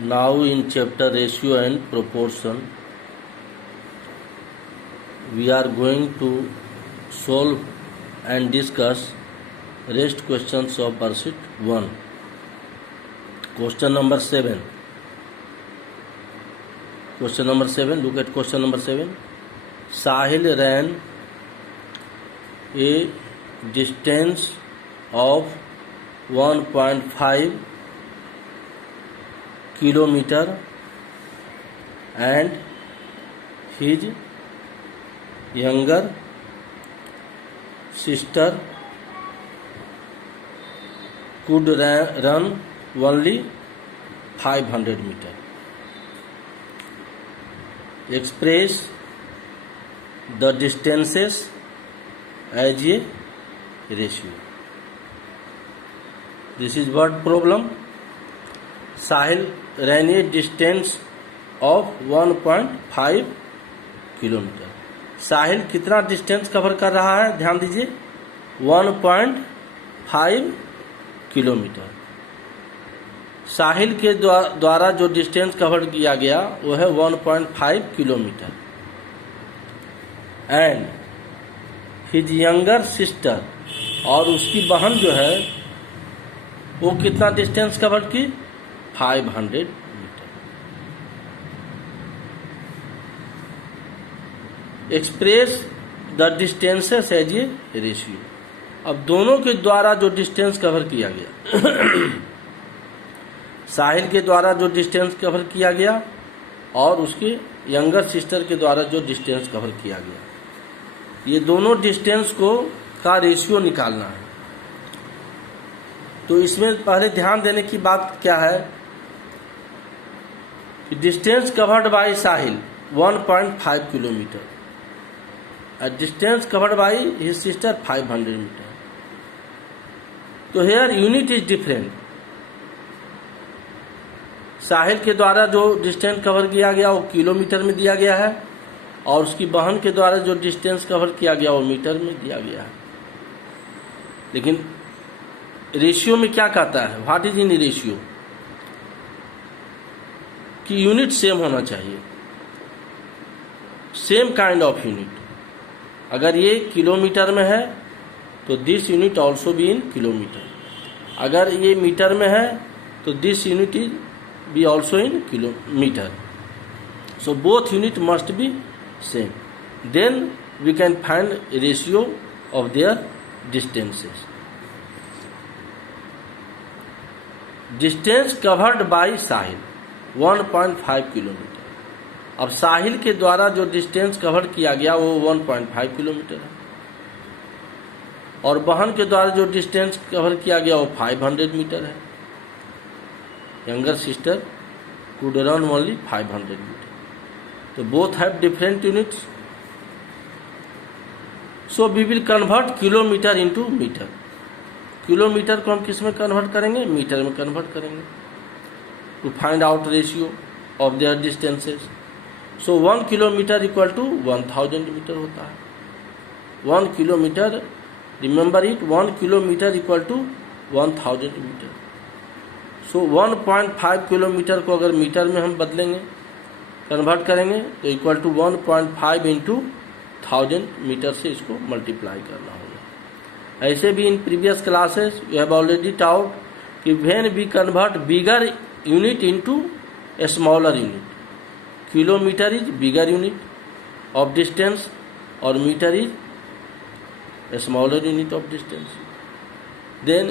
Now in chapter ratio and proportion, we are going to solve and discuss rest questions of worksheet 1. Question number 7. Question number 7. Look at question number 7. Sahil ran a distance of 1.5 kilometer and his younger sister could run only 500 meter. Express the distances as a ratio. This is what problem. Sahil ran a distance of 1.5 kilometre. Sahil कितना distance cover कर रहा है, ध्यान दीजिए, 1.5 kilometre. साहिल के द्वारा जो distance cover किया गया वो है 1.5 kilometre. And his younger sister, और उसकी बहन जो है वो कितना डिस्टेंस कवर की, 500 metre. Express the distances as a ratio. अब दोनों के द्वारा जो डिस्टेंस कवर किया गया साहिल के द्वारा जो डिस्टेंस कवर किया गया और उसके यंगर सिस्टर के द्वारा जो डिस्टेंस कवर किया गया, ये दोनों डिस्टेंस को का रेशियो निकालना है. तो इसमें पहले ध्यान देने की बात क्या है कि distance covered by Sahil 1.5 kilometre and distance covered by his sister 500 meter. तो here unit is different. साहिल के द्वारा जो डिस्टेंस कवर किया गया वो किलोमीटर में दिया गया है और उसकी बहन के द्वारा जो डिस्टेंस कवर किया गया वो मीटर में दिया गया है. लेकिन रेशियो में क्या कहता है, व्हाट इज इन रेशियो, कि यूनिट सेम होना चाहिए, सेम काइंड ऑफ यूनिट. अगर ये किलोमीटर में है तो this unit also be in kilometre. अगर ये मीटर में है तो this unit is be also in kilometre. So both unit must be same. Then we can find ratio of their distances. Distance covered by Sahil 1.5 kilometre. अब साहिल के द्वारा जो distance cover किया गया वो 1.5 किलोमीटर है और बहन के द्वारा जो डिस्टेंस कवर किया गया वो 500 मीटर है. Younger sister could run only 500 metre. तो both have different units. So we will convert kilometre into metre. Kilometre को हम किस में कन्वर्ट करेंगे, मीटर में कन्वर्ट करेंगे to find out ratio of their distances. So 1 kilometre equal to 1000 metre होता है. 1 kilometre, remember it, 1 kilometre equal to 1000 metre. So 1.5 kilometre को अगर मीटर में हम बदलेंगे, कन्वर्ट करेंगे, तो इक्वल टू 1.5 इंटू 1000 मीटर से इसको मल्टीप्लाई करना होगा. ऐसे भी in previous classes we have already taught कि when we convert bigger unit into a smaller unit, kilometre is bigger unit of distance और metre is a smaller unit of distance. Then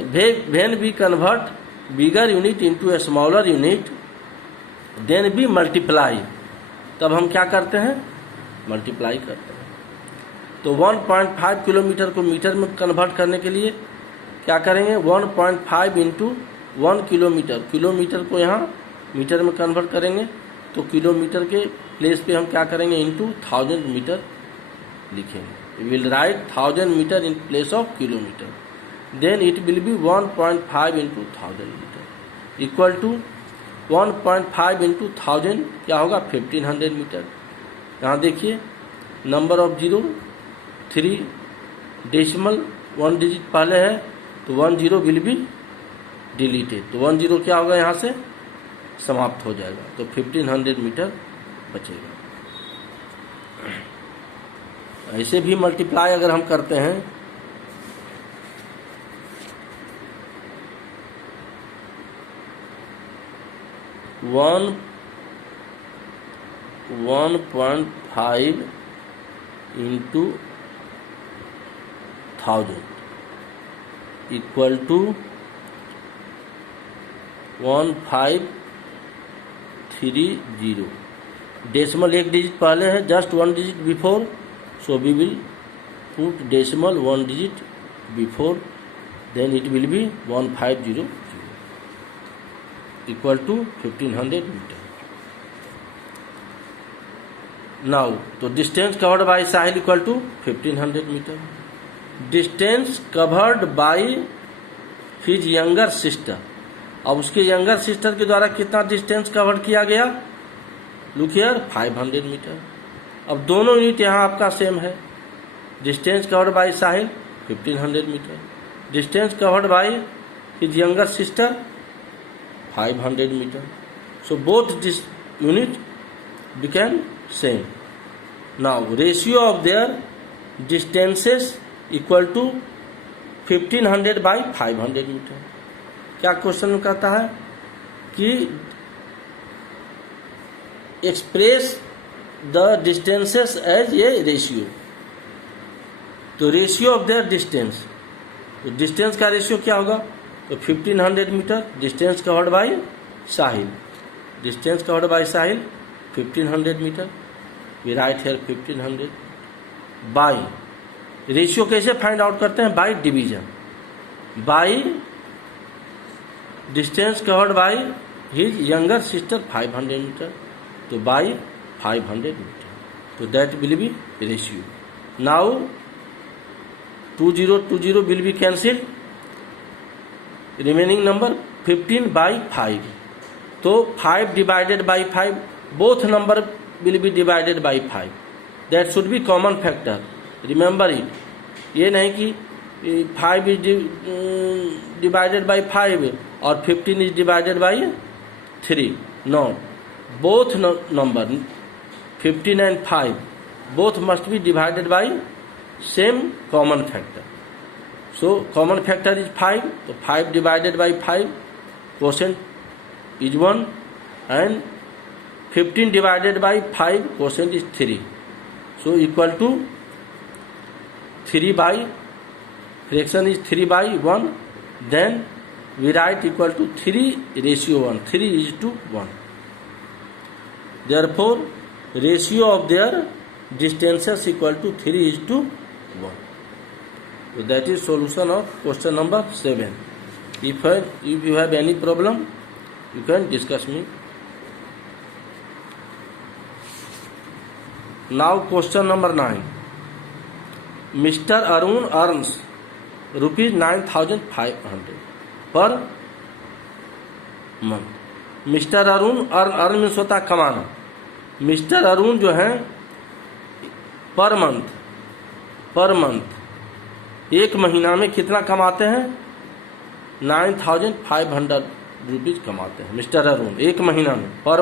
when we convert bigger unit into a smaller unit, then we multiply. तब हम क्या करते हैं, multiply करते हैं. तो 1.5 kilometre को मीटर में कन्वर्ट करने के लिए क्या करेंगे, 1.5 इंटू 1 किलोमीटर. किलोमीटर को यहाँ मीटर में कन्वर्ट करेंगे तो किलोमीटर के प्लेस पे हम क्या करेंगे, इंटू 1000 मीटर लिखेंगे. We will write 1000 metre in place of kilometre. Then it will be 1.5 into 1000 metre equal to 1.5 into 1000 क्या होगा, 1500 मीटर. यहाँ देखिए number of zero 3 decimal 1 digit पहले है तो 10 विल बी डिलीटेड. तो 10 क्या होगा, यहाँ से समाप्त हो जाएगा, तो 1500 मीटर बचेगा। ऐसे भी मल्टीप्लाई अगर हम करते हैं 1.5 into 1000 इक्वल टू 1530। डेसिमल एक डिजिट पहले है, just 1 digit before, so we will put decimal 1 digit before, then it will be 1500 equal to 1500 metre. Now तो distance covered by Sahil equal to 1500 metre. Distance covered by his younger sister, अब उसके younger sister के द्वारा कितना distance cover किया गया, look here 500 metre. अब दोनों यूनिट यहाँ आपका सेम है। Distance covered by Sahil 1500 metre, distance covered by his younger sister 500 metre, so both this unit became same. Now ratio of their distances equal to 1500 by 500 metre. क्या question में कहता है कि express the distances as a ratio, तो ratio of their distance, तो distance का ratio क्या होगा, तो 1500 metre distance covered by Sahil, distance covered by Sahil 1500 metre, we write here 1500 by, ratio कैसे फाइंड आउट करते हैं, by division, by distance covered by his younger sister 500 metre, तो by 500 metre, तो that will B ratio. Now 2020 will be cancelled, remaining number 15 by 5, तो 5 divided by 5, both number will be divided by 5, that should be common factor, remember it। ये नहीं कि 5 is divided by 5 और 15 is divided by 3, no, both number 15 and 5 both must be divided by same common factor, so common factor is 5, so 5 divided by 5, quotient is 1, and 15 divided by 5, quotient is 3, so equal to 3 by, fraction is 3 by 1, then we write equal to 3 ratio 1, 3 is to 1, therefore ratio of their distances equal to 3 is to 1, so that is solution of question number 7. If you have any problem, you can discuss me. Now question number 9. Mr. Arun earns rupees 9,500 per month. Mr. Arun earn means होता है कमाना। Mr. Arun जो है per month एक महीना में कितना कमाते हैं, 9,500 रुपीज कमाते हैं मिस्टर अरुण एक महीना में, पर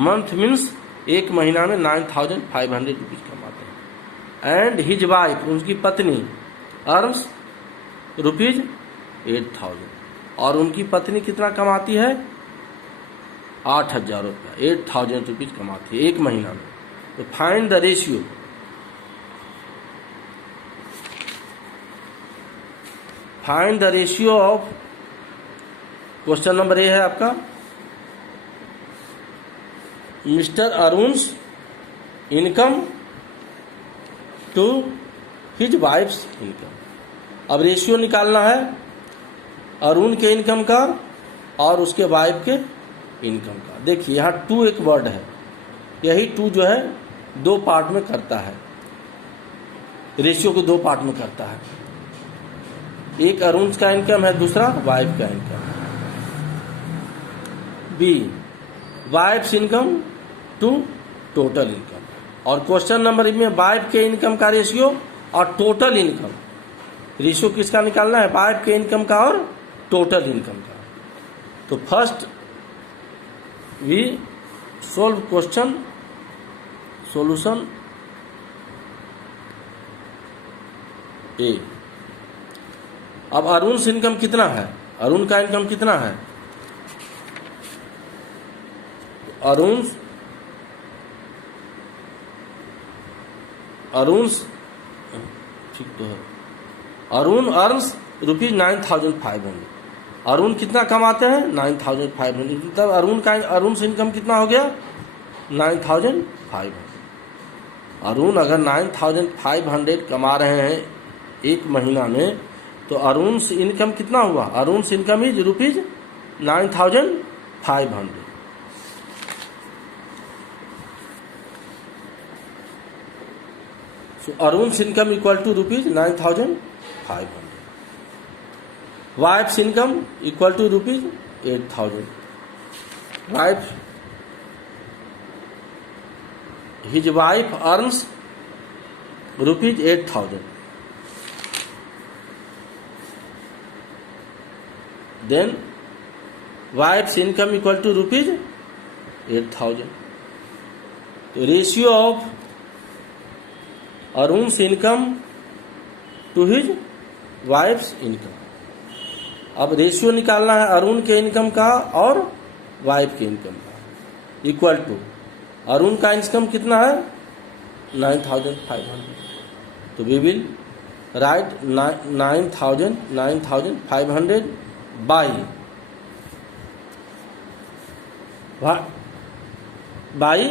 मंथ मीन्स एक महीना में 9,500 रुपीज कमाते हैं। एंड हिज वाइफ, उनकी पत्नी, अर्न्स रुपीज 8,000, और उनकी पत्नी कितना कमाती है, 8,000 रुपया, 8,000 रुपीज कमाती है एक महीना में। तो find the ratio, find the ratio of, question number a है आपका, mister Arun's income to his wife's income. अब रेशियो निकालना है अरुण के इनकम का और उसके वाइफ के इनकम का। देखिए यहाँ 2 एक वर्ड है, यही 2 जो है 2 पार्ट में करता है, रेशियो को 2 पार्ट में करता है। एक अरुण का इनकम है, दूसरा वाइफ का income. B wife's income to total income, और क्वेश्चन नंबर में वाइफ के इनकम का रेशियो और टोटल इनकम, रेशियो किसका निकालना है, वाइफ के इनकम का और टोटल इनकम का। तो first we solve question, solution a. अब अरुण से इनकम कितना है, अरुण का इनकम कितना है, अरुण ठीक तो है, अरुण अर्न्स रुपीज 9,500। अरुण कितना कमाते हैं 9,500, मतलब अरुण से इनकम कितना हो गया 9,500। अरुण अगर 9,500 कमा रहे हैं एक महीना में, तो अरुण से इनकम कितना हुआ, अरुण से income is rupees 9,500। So Arun's income equal to rupees 9,500. Wife's income equal to rupees 8,000. His wife earns rupees 8,000. Then wife's income equal to rupees 8,000. The ratio of Arun's income to his wife's income. अब ratio निकालना है अरुण के income का और wife के income का। Equal to Arun का income कितना है 9,500, तो we will write 9,500 by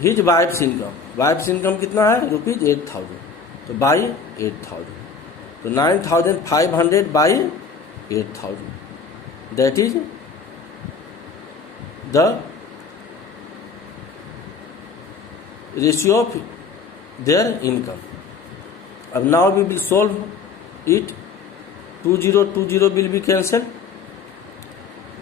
his wife's income. Wife's income कितना है रुपीज 8,000, तो बाई 8,000, तो 9,500 by 8,000, that is the ratio of their income. अब now we will solve it. 20 will be cancel.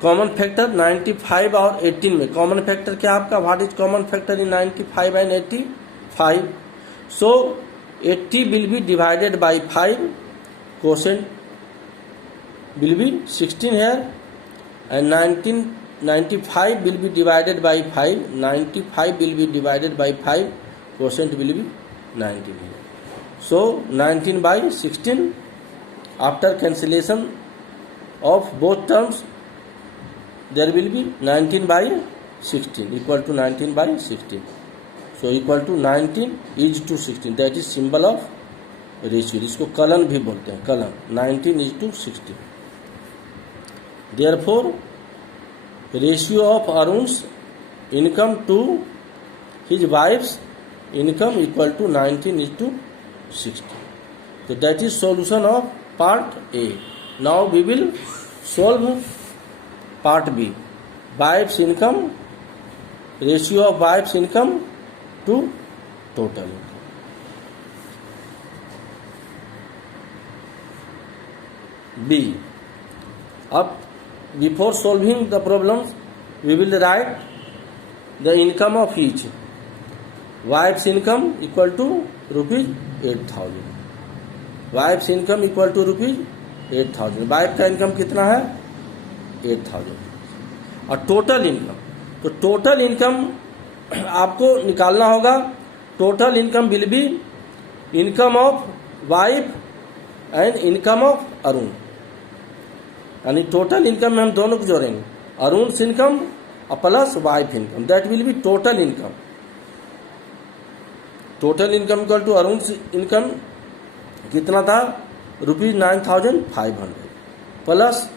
Common factor 95 और 18 में कॉमन फैक्टर क्या आपका, what is common factor in 95 and 85? सो 80 will be divided by 5, quotient will B 16 here, and 95 will be divided by 5, 95 will be divided by 5, quotient will be 19 here. So 19 by 16, after cancellation of both terms, there will be 19 by 16 equal to 19 by 16. So equal to 19 is to 16, that is symbol of ratio. इसको kiln भी बोलते हैं, kiln. 19 is to 16. Therefore ratio of Arun's income to his wife's income equal to 19 is to 60. So that is solution of part A. Now we will solve part B. Wife's income, ratio of wife's income to total income. B. Up before solving the problems, we will write the income of each. Wife's income equal to rupees 8,000. Wife's income equal to rupees 8,000. Wife का income कितना है 8,000। और total income, तो total income आपको निकालना होगा। Total income will be income of wife and income of Arun, यानी total income में हम दोनों को जोड़ेंगे, Arun income plus wife income, that will be total income. Total income equal to Arun income कितना था रुपीज 9,500 प्लस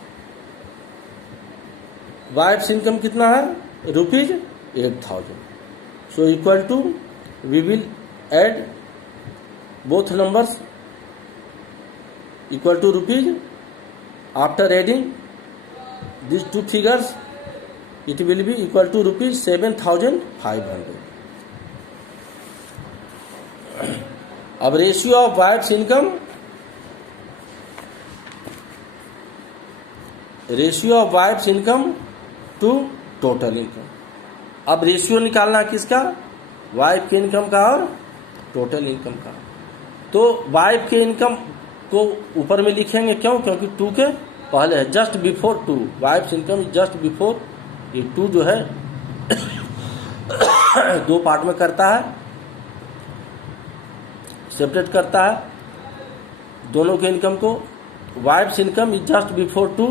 वाइफ इनकम कितना है rupees 8,000। So equal to we will add both numbers equal to rupees. After adding these two figures, it will be equal to rupees 7,500. अब ratio of wife's income, ratio of wife's income to total income. अब ratio निकालना है किसका, wife के income का और total income का। तो वाइफ के इनकम को ऊपर में लिखेंगे, क्यों, क्योंकि 2 के पहले है just before two, wife's income just before, ये टू जो है दो पार्ट में करता है, सेपरेट करता है दोनों के इनकम को। Wife's income is just before two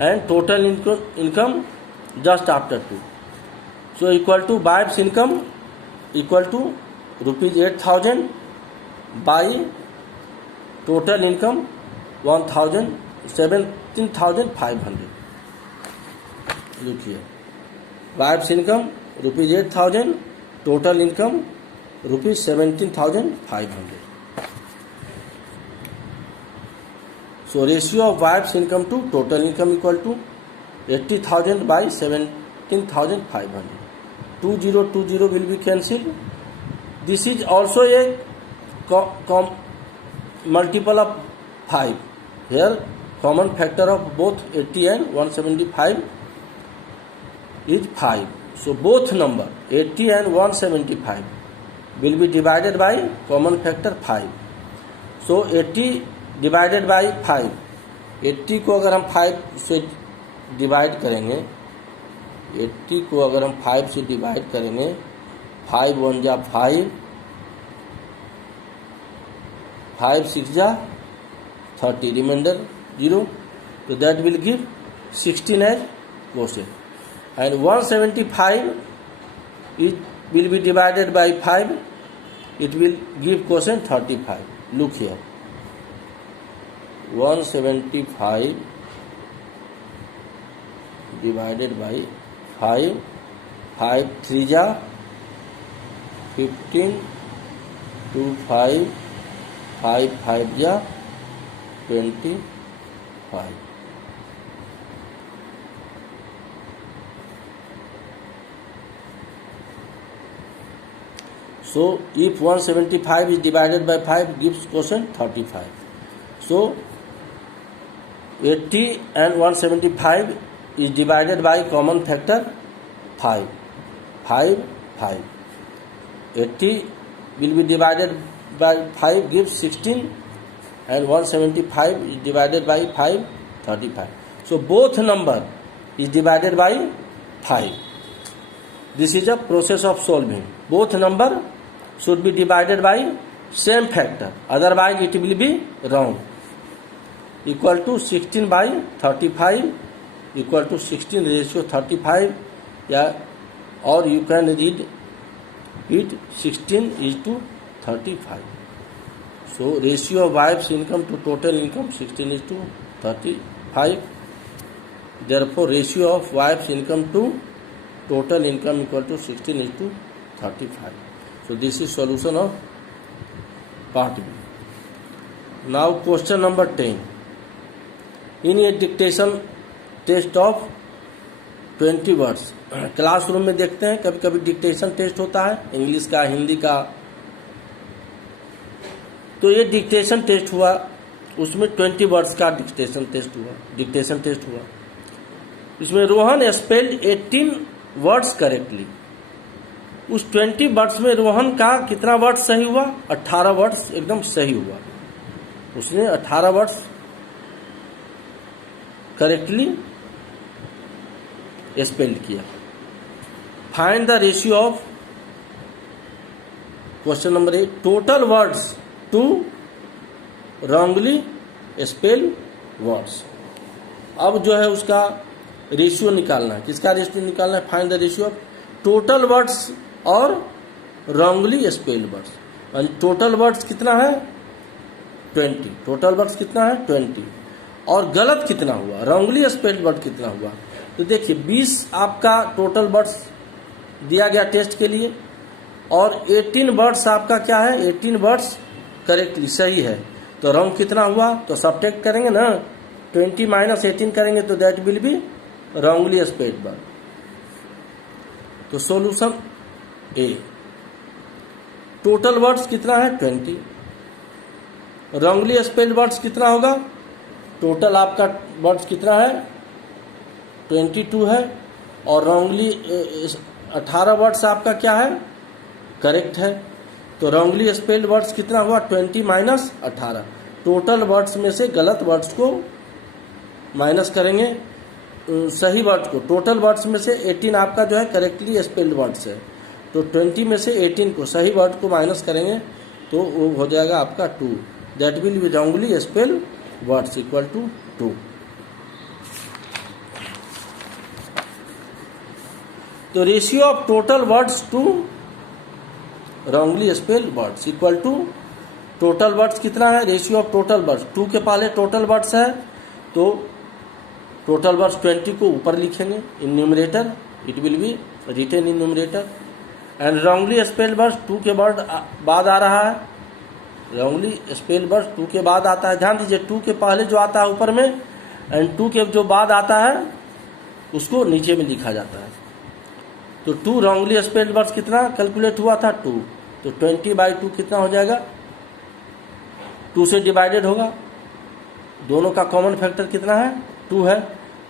and total income just after two. So equal to wife's income equal to ₹8,000 by total income 17,500। लिखिए wife's income ₹8,000, total income ₹17,500। So ratio of wife's income to total income equal to 80,000 by 17,500. 2020 will be cancelled. This is also a multiple of 5. Here common factor of both 80 and 175 is 5. So both number 80 and 175 will be divided by common factor 5. So 80 divided by 5, 80 को अगर हम 5 से divide करेंगे, 80 को अगर हम 5 से divide करेंगे, 5 1 जा 5, 5 6 जा 30, रिमाइंडर 0, तो that will give 16 as quotient and 175 it will be divided by 5, it will give quotient 35. Look here 175 divided by 5, 5 3 जा 15, 2 5, 5 5 जा 25. So if 175 is divided by 5 gives quotient 35. So 80 and 175 is divided by common factor 5, 5 5. 80 will be divided by 5 gives 16 and 175 is divided by 5, 35. So both number is divided by 5. This is a process of solving. Both number should be divided by same factor, otherwise it will be wrong. Equal to 16 by 35 equal to 16 ratio 35, yeah, or you can read it 16 is to 35. So ratio of wife's income to total income 16 is to 35. Therefore ratio of wife's income to total income equal to 16 is to 35. So this is solution of part B. Now question number 10. In a dictation test of 20 words, classroom में देखते हैं कभी कभी dictation test होता है, English का, हिंदी का। तो ये डिक्टेशन टेस्ट हुआ, उसमें 20 वर्ड्स का डिक्टेशन टेस्ट हुआ। इसमें रोहन स्पेल्ड 18 वर्ड्स करेक्टली। उस 20 वर्ड्स में रोहन का कितना वर्ड सही हुआ? 18 वर्ड्स एकदम सही हुआ। उसने 18 वर्ड्स करेक्टली स्पेल्ड किया। Find the ratio of, question number 8, total words to wrongly spell words. अब जो है उसका रेशियो निकालना है। किसका रेशियो निकालना है? Find the ratio of total words और wrongly spelled words. Total words कितना है? 20। टोटल वर्ड्स कितना है? 20। और गलत कितना हुआ? रॉन्गली स्पेल्ड वर्ड कितना हुआ? तो देखिए 20 आपका टोटल वर्ड्स दिया गया टेस्ट के लिए, और 18 वर्ड्स आपका क्या है? 18 वर्ड्स करेक्टली सही है। तो रॉन्ग कितना हुआ? तो सब्ट्रैक्ट करेंगे ना, 20 माइनस 18 करेंगे तो that will be wrongly spelled word. तो सॉल्यूशन ए, टोटल वर्ड्स कितना है? 20। रॉन्गली स्पेल्ड वर्ड्स कितना होगा? टोटल आपका वर्ड्स कितना है? 22 है, और रॉन्गली 18 वर्ड्स आपका क्या है? करेक्ट है। तो रॉन्गली स्पेल्ड वर्ड्स कितना हुआ? 20 माइनस 18। टोटल वर्ड्स में से गलत वर्ड्स को माइनस करेंगे सही वर्ड्स को। टोटल वर्ड्स में से 18 आपका जो है करेक्टली स्पेल्ड वर्ड्स है, तो 20 में से 18 को सही वर्ड को माइनस करेंगे तो वो हो जाएगा आपका 2। That will be wrongly spelled words equal to 2। तो ratio of total words to wrongly spelled words equal to total words कितना है, रेशियो ऑफ टोटल वर्ड्स 2 के पहले टोटल वर्ड्स है तो टोटल वर्ड्स 20 को ऊपर लिखेंगे in numerator, it will be written in numerator. And wrongly spelled words 2 के बाद आ रहा है, रॉन्गली स्पेल्ड वर्ड्स 2 के बाद आता है। ध्यान दीजिए 2 के पहले जो आता है ऊपर में एंड 2 के जो बाद आता है उसको नीचे में लिखा जाता है। तो 2 रॉन्गली स्पेल्ड वर्ड्स कितना कैलकुलेट हुआ था 2, तो 20/2 कितना हो जाएगा, 2 से डिवाइडेड होगा, दोनों का कॉमन फैक्टर कितना है 2 है,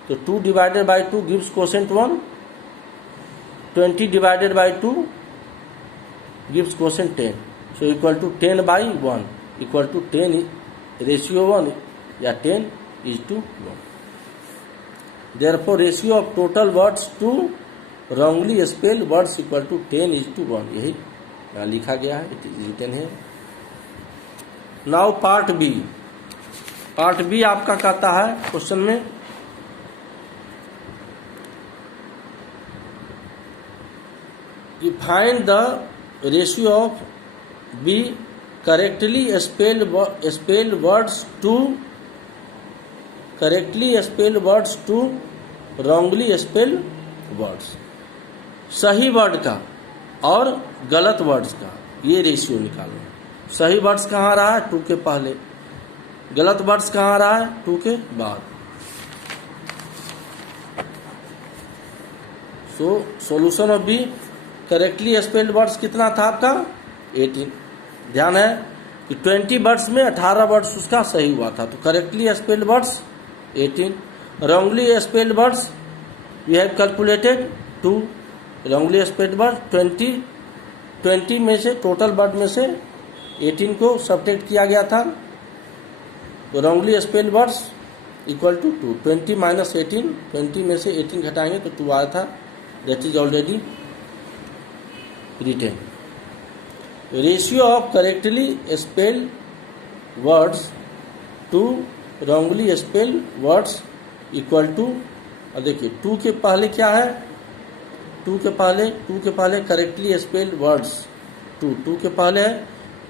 तो 2/2 gives quotient 1, 20/2 gives quotient 10, so equal to 10/1 equal to 10 ratio 1 या 10 is to 1। Therefore ratio of total words to wrongly spelled words equal to 10 is to 1, यही यहाँ लिखा गया है, इट इज रिटन है। Now part B. Part B आपका कहता है क्वेश्चन में कि find the ratio of B correctly spelled words to wrongly spelled words. सही वर्ड का और गलत वर्ड्स का ये रेशियो निकालना है। सही वर्ड्स कहाँ आ रहा है 2 के पहले, गलत वर्ड्स कहाँ आ रहा है 2 के बाद। So solution of B correctly spelled words कितना था आपका 18। ध्यान है कि 20 वर्ड्स में 18 वर्ड्स उसका सही हुआ था, तो correctly spelled words 18। Wrongly spelled words we have calculated 2, wrongly spelled word 20 में से टोटल वर्ड में से 18 को सब्ट्रैक्ट किया गया था, तो wrongly spelled words equal to 2, 20 minus 18, 20 में से 18 घटाएंगे तो 2 आया था, that is already written. Ratio of correctly spelled words to wrongly spelled words equal to, और देखिए 2 के पहले क्या है, 2 के पहले करेक्टली स्पेल्ड वर्ड्स 2 के पहले है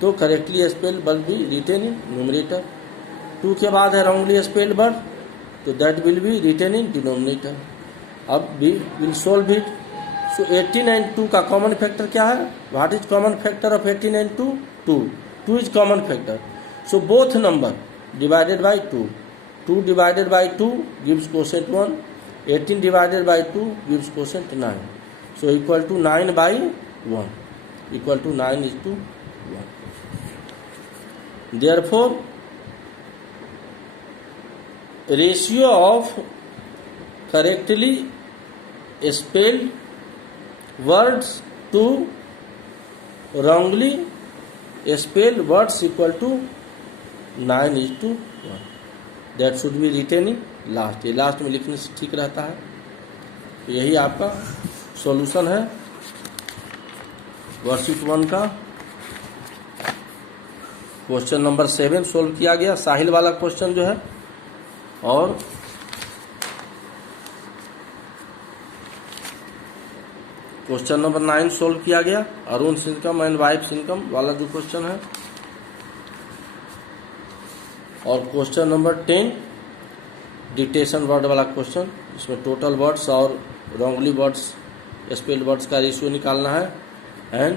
तो करेक्टली स्पेल्ड वर्ड भी रिटेन इन न्यूमरेटर। 2 के बाद है रॉन्गली स्पेल्ड वर्ड तो that will be written in denominator. अब we will solve it. So 18 and 2 का कॉमन फैक्टर क्या है, what is common factor of 18 and 2, 2 is common factor. So both number divided by 2, 2 divided by 2 gives quotient 1, 18 divided by 2 gives quotient 9, so equal to 9/1, equal to 9 is to 1। therefore ratio of correctly spelled words to wrongly spelled words equal to 9 is to 1, that should be written in last. ये last में लिखने से ठीक रहता है। तो यही आपका सॉल्यूशन है वर्कशीट 1 का। क्वेश्चन नंबर 7 सोल्व किया गया, साहिल वाला क्वेश्चन जो है, और क्वेश्चन नंबर 9 सोल्व किया गया, Arun income and wife's income वाला जो क्वेश्चन है, और क्वेश्चन नंबर 10 डिक्टेशन वर्ड वाला क्वेश्चन, इसमें टोटल वर्ड्स और रॉन्गली वर्ड्स स्पेल्ड वर्ड्स का रेशियो निकालना है, एंड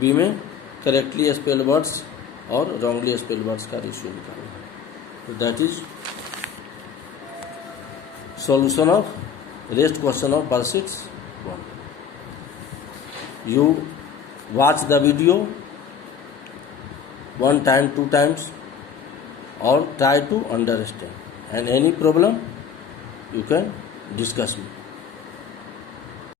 बी में करेक्टली स्पेल्ड वर्ड्स और रॉन्गली स्पेल्ड वर्ड्स का रेशियो निकालना है। तो that is solution of rest question of worksheet 1। You watch the video 1 time 2 times or try to understand, and any problem you can discuss me.